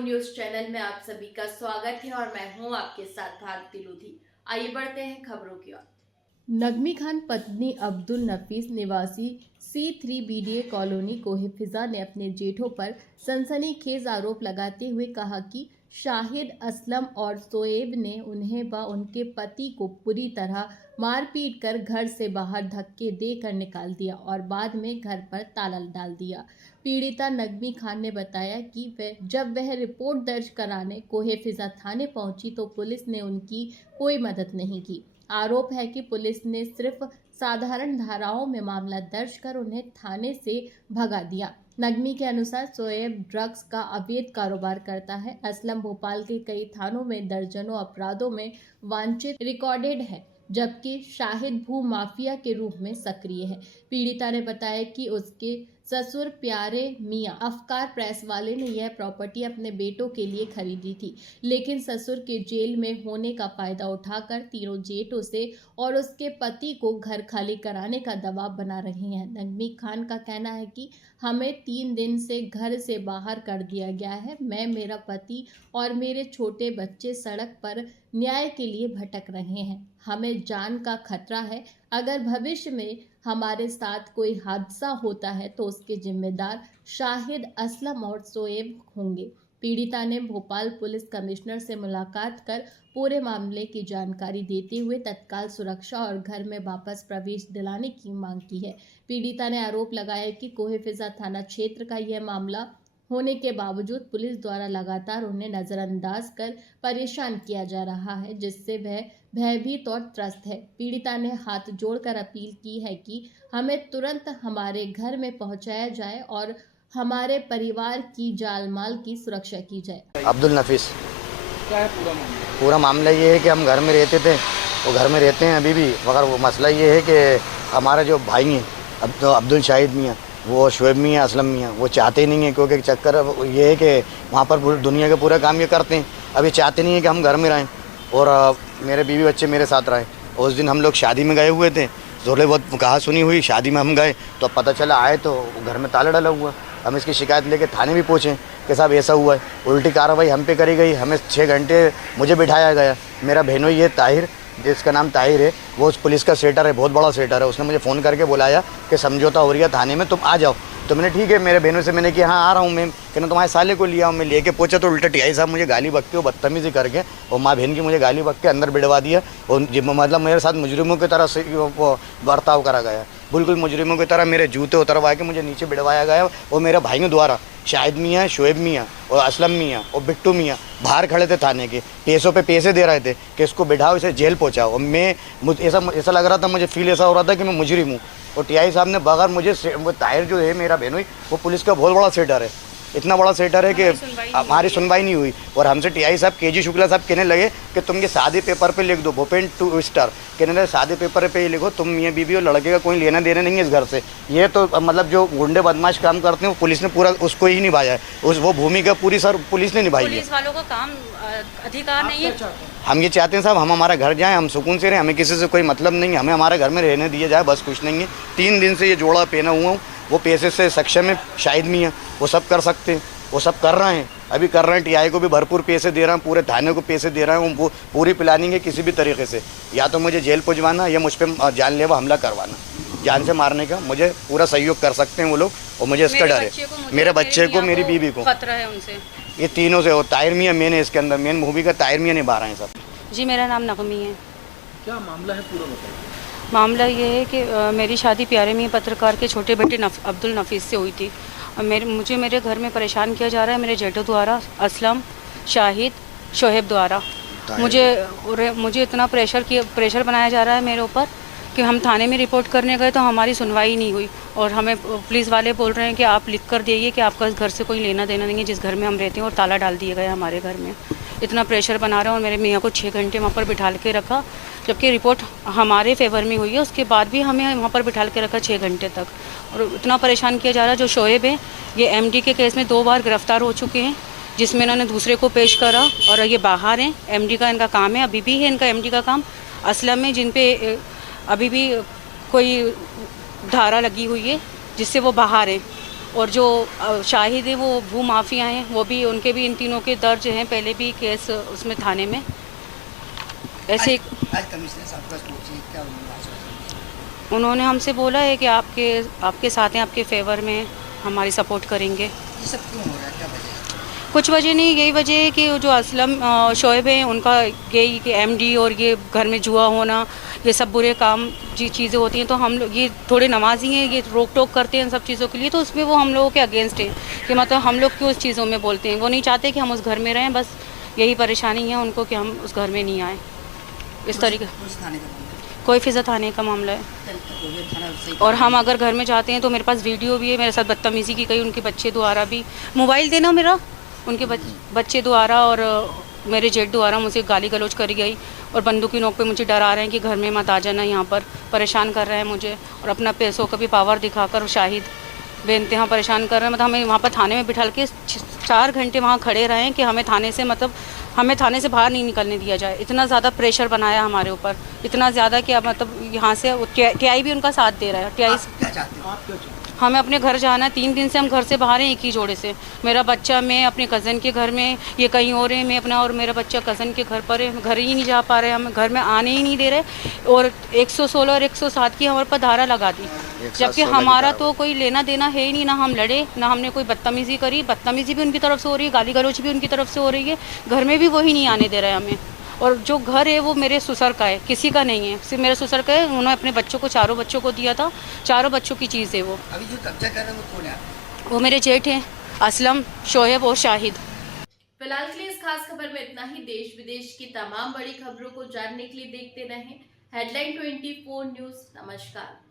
News channel में आप सभी का स्वागत है और मैं हूं आपके साथ भारती लोधी। आइए बढ़ते हैं खबरों की ओर। नगमी खान पत्नी अब्दुल नफीस निवासी C3 BDA कॉलोनी कोहिफिजा ने अपने जेठों पर सनसनीखेज आरोप लगाते हुए कहा कि शाहिद असलम और शोएब ने उन्हें व उनके पति को पूरी तरह मारपीट कर घर से बाहर धक्के देकर निकाल दिया और बाद में घर पर ताला डाल दिया। पीड़िता नगमी खान ने बताया कि जब वह रिपोर्ट दर्ज कराने कोहिफिजा थाने पहुंची तो पुलिस ने उनकी कोई मदद नहीं की। आरोप है कि पुलिस ने सिर्फ साधारण धाराओं में मामला दर्ज कर उन्हें थाने से भगा दिया। नगमी के अनुसार शोएब ड्रग्स का अवैध कारोबार करता है। असलम भोपाल के कई थानों में दर्जनों अपराधों में वांछित रिकॉर्डेड है, जबकि शाहिद भू माफिया के रूप में सक्रिय है। पीड़िता ने बताया कि उसके ससुर प्यारे मियां अफकार प्रेस वाले ने यह प्रॉपर्टी अपने बेटों के लिए खरीदी थी, लेकिन ससुर के जेल में होने का फायदा उठाकर तीनों जेठों से और उसके पति को घर खाली कराने का दबाव बना रहे हैं। नगमी खान का कहना है कि हमें 3 दिन से घर से बाहर कर दिया गया है। मैं, मेरा पति और मेरे छोटे बच्चे सड़क पर न्याय के लिए भटक रहे हैं। हमें जान का खतरा है। अगर भविष्य में हमारे साथ कोई हादसा होता है तो उसके जिम्मेदार शाहिद, असलम और शोएब होंगे। पीड़िता ने भोपाल पुलिस कमिश्नर से मुलाकात कर पूरे मामले की जानकारी देते हुए तत्काल सुरक्षा और घर में वापस प्रवेश दिलाने की मांग की है। पीड़िता ने आरोप लगाया कि कोहिफिजा थाना क्षेत्र का यह मामला होने के बावजूद पुलिस द्वारा लगातार उन्हें नजरअंदाज कर परेशान किया जा रहा है, जिससे वह भयभीत और त्रस्त है। पीड़िता ने हाथ जोड़कर अपील की है कि हमें तुरंत हमारे घर में पहुंचाया जाए और हमारे परिवार की जान माल की सुरक्षा की जाए। अब्दुल नफीस। क्या है पूरा मामला? पूरा मामला ये है कि हम घर में रहते थे, वो घर में रहते हैं अभी भी, मगर वो मसला ये है कि हमारे जो भाई हैं अब्दुल शाहिद मियाँ, वो शोएब मियाँ, असलम मियाँ, वो चाहते ही नहीं है, क्योंकि चक्कर ये है कि वहाँ पर दुनिया के पूरे काम ये करते हैं। अब ये चाहते नहीं है कि हम घर में रहें और मेरे बीवी बच्चे मेरे साथ रहें। उस दिन हम लोग शादी में गए हुए थे, थोड़े बहुत कहा सुनी हुई, शादी में हम गए तो पता चला आए तो घर में ताला डाला हुआ। हम इसकी शिकायत लेके थाने भी पहुँचे कि साहब ऐसा हुआ है। उल्टी कार्रवाई हम पे करी गई, हमें 6 घंटे मुझे बिठाया गया। मेरा बहनोई ये ताहिर, जिसका नाम ताहिर है, वो उस पुलिस का सेटर है, बहुत बड़ा सेटर है। उसने मुझे फ़ोन करके बुलाया कि समझौता हो रही है थाने में, तुम आ जाओ। तो मैंने ठीक है, मेरे बहनों से मैंने कि हाँ आ रहा हूँ मैं, कहना तुम्हारे साले को लिया हूँ। मैं लेके पहुँचा तो उल्टा टीआई साहब मुझे गाली बक के और बदतमीज़ी करके और माँ बहन की मुझे गाली बक के अंदर बिड़वा दिया और मतलब मेरे साथ मुजरिमों की तरह से वो बर्ताव करा गया। बिल्कुल मुजरिमों की तरह मेरे जूते उतरवा के मुझे नीचे बिड़वाया गया और मेरे भाइयों द्वारा शाहिद मियाँ, शोएब मियाँ और असलम मियाँ और बिट्टू मियाँ बाहर खड़े थे थाने के, पैसों पे पैसे दे रहे थे कि इसको बिठाओ, इसे जेल पहुँचाओ। और मैं ऐसा लग रहा था, मुझे फील ऐसा हो रहा था कि मैं मुजरिम हूँ। और टीआई साहब ने बगैर मुझे, वो ताहिर जो है मेरा बहनोई, वो पुलिस का बहुत बड़ा सेटर है, इतना बड़ा सेटर है कि हमारी सुनवाई नहीं हुई। और हमसे टीआई साहब KG शुक्ला साहब कहने लगे कि तुम ये सादे पेपर पे लिख दो, भूपेन 2 स्टार, कहने लगे सादे पेपर पे ही लिखो, तुम ये बीवी और लड़के का कोई लेना देना नहीं है इस घर से। ये तो मतलब जो गुंडे बदमाश काम करते हैं वो पुलिस ने पूरा उसको ही निभाया है, वो भूमिका पूरी सर पुलिस ने निभाई है। पुलिस वालों का काम अधिकार नहीं है। हम ये चाहते हैं साहब, हम हमारा घर जाएं, हम सुकून से रहें, हमें किसी से कोई मतलब नहीं है, हमें हमारे घर में रहने दिया जाए, बस कुछ नहीं है। 3 दिन से ये जोड़ा पहना हुआ हूँ, वो पैसे से सक्षम है शाहिद मियाँ, वो सब कर सकते हैं, वो सब कर रहे हैं, अभी कर रहे हैं। टीआई को भी भरपूर पैसे दे रहे हैं, पूरे थाने को पैसे दे रहे हैं। वो पूरी प्लानिंग है किसी भी तरीके से, या तो मुझे जेल पहुँचवाना या मुझ पर जानलेवा हमला करवाना, जान से मारने का। मुझे पूरा सहयोग कर सकते हैं वो लोग और मुझे इसका डर है, मेरे बच्चे को, मेरी बीवी को खतरा है उनसे। ये तीनों से। और ताहिर मियाँ मेन है इसके अंदर, मेन भूमिका ताहिर मियाँ निभा रहे हैं सब। जी मेरा नाम नगमी है। क्या मामला है पूरा बताइए। मामला ये है कि मेरी शादी प्यारे मियाँ पत्रकार के छोटे बेटे अब्दुल नफीस से हुई थी। मुझे मेरे घर में परेशान किया जा रहा है मेरे जेठों द्वारा, असलम, शाहिद, शोएब द्वारा। मुझे इतना प्रेशर बनाया जा रहा है मेरे ऊपर कि हम थाने में रिपोर्ट करने गए तो हमारी सुनवाई नहीं हुई और हमें पुलिस वाले बोल रहे हैं कि आप लिख कर दिए कि आपका इस घर से कोई लेना देना नहीं है जिस घर में हम रहते हैं, और ताला डाल दिए गए हमारे घर में। इतना प्रेशर बना रहे हैं और मेरे मियाँ को 6 घंटे वहाँ पर बिठा के रखा, जबकि रिपोर्ट हमारे फेवर में हुई है, उसके बाद भी हमें वहाँ पर बिठा के रखा 6 घंटे तक। और इतना परेशान किया जा रहा है। जो शोएब है, ये MD के केस में 2 बार गिरफ्तार हो चुके हैं, जिसमें इन्होंने दूसरे को पेश करा और ये बाहर हैं। MD का इनका काम है, अभी भी है इनका MD का काम। असलम में जिन पे अभी भी कोई धारा लगी हुई है जिससे वो बाहर है, और जो शाहिद है वो भू माफिया हैं, वो भी उनके भी इन तीनों के दर्ज हैं, पहले भी केस उसमें थाने में ऐसे। आज कमिश्नर साहब के पास पहुंचे, क्या उन्होंने हमसे बोला है कि आपके साथ हैं, आपके फेवर में हमारी सपोर्ट करेंगे। ये सब क्यों हो रहा है, क्या वजह है? कुछ वजह नहीं, यही वजह है कि जो असलम शोएब हैं उनका यही कि एमडी और ये घर में जुआ होना, ये सब बुरे काम चीज़ें होती हैं, तो हम लोग ये थोड़े नमाजी हैं, ये रोक टोक करते हैं इन सब चीज़ों के लिए, तो उसमें वो हम लोगों के अगेंस्ट हैं कि मतलब हम लोग क्यों उस चीज़ों में बोलते हैं। वो नहीं चाहते कि हम उस घर में रहें, बस यही परेशानी है उनको कि हम उस घर में नहीं आए इस तरीके। कोई फिजा थाने का मामला है, और हम अगर घर में जाते हैं तो मेरे पास वीडियो भी है, मेरे साथ बदतमीज़ी की गई उनके बच्चे द्वारा भी। मोबाइल देना मेरा, उनके बच्चे द्वारा और मेरे जेठ द्वारा मुझे गाली गलौज करी गई, और बंदूक की नोक पे मुझे डरा रहे हैं कि घर में मत आ जाना, यहाँ पर परेशान कर रहे हैं मुझे, और अपना पैसों का भी पावर दिखाकर शाहिद बेइंतहा परेशान कर रहे हैं। मतलब हमें वहाँ पर थाने में बिठाल के 4 घंटे वहाँ खड़े रहे हैं कि हमें थाने से बाहर नहीं निकलने दिया जाए। इतना ज़्यादा प्रेशर बनाया हमारे ऊपर, इतना ज़्यादा कि अब मतलब यहाँ से टीआई भी उनका साथ दे रहा है। टीआई आप क्या चाहते हो? हमें अपने घर जाना है, 3 दिन से हम घर से बाहर हैं, एक ही जोड़े से। मेरा बच्चा, मैं अपने कज़न के घर में, ये कहीं और है, मैं अपना और मेरा बच्चा कज़न के घर पर है, घर ही नहीं जा पा रहे, हम घर में आने ही नहीं दे रे, और 116 और 107 की हमारे पर धारा लगा दी, जबकि हमारा तो कोई लेना देना है ही नहीं, ना हम लड़े, ना हमने कोई बदतमीज़ी करी। बदतमीज़ी भी उनकी तरफ से हो रही है, गाली गलौज भी उनकी तरफ से हो रही है, घर में भी वही नहीं आने दे रहे हमें। और जो घर है वो मेरे ससुर का है, किसी का नहीं है, सिर्फ मेरे ससुर का है। उन्होंने अपने बच्चों को, 4 बच्चों को दिया था, 4 बच्चों की चीज़ है वो। अभी जो कब्जा कर रहे हैं वो कौन है? वो मेरे जेठ हैं, असलम, शोएब और शाहिद। फिलहाल के लिए इस खास खबर में इतना ही। देश विदेश की तमाम बड़ी खबरों को जानने के लिए देखते रहें हेडलाइन 24 न्यूज। नमस्कार।